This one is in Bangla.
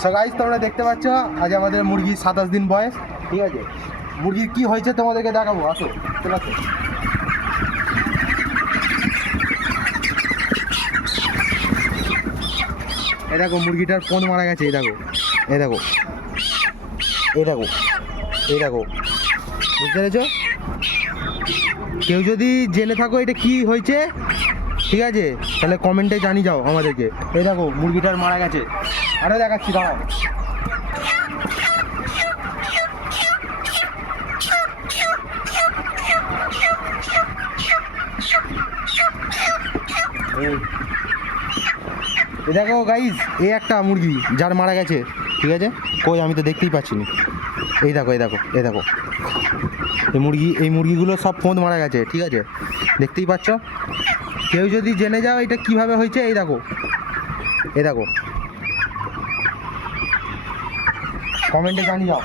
সো গাইস তোমরা দেখতে পাচ্ছ আজ আমাদের মুরগি 27 দিন বয়স, ঠিক আছে। মুরগির কি হয়েছে তোমাদেরকে দেখাবো, আসো। ঠিক আছে, এই দেখো মুরগিটার পোন মারা গেছে, এই দেখো, এই দেখো, এই দেখো, এই দেখো, বুঝতে পেরেছ? কেউ যদি জেনে থাকো এটা কি হয়েছে, ঠিক আছে, তাহলে কমেন্টে জানিয়ে যাও আমাদেরকে। এই দেখো মুরগিটার মারা গেছে, আরও দেখাচ্ছি, দাঁড়াও। এই দেখো গাইজ, এই একটা মুরগি যার মারা গেছে, ঠিক আছে। কই, আমি তো দেখতেই পাচ্ছি না। এই দেখো, এই দেখো, এই দেখো, এই মুরগিগুলো সব পোঁদ মারা গেছে, ঠিক আছে, দেখতেই পাচ্ছ। কেউ যদি জেনে যাও এটা কিভাবে হয়েছে, এই দেখো, এই দেখো, কমেন্টে জানিয়ে যাও।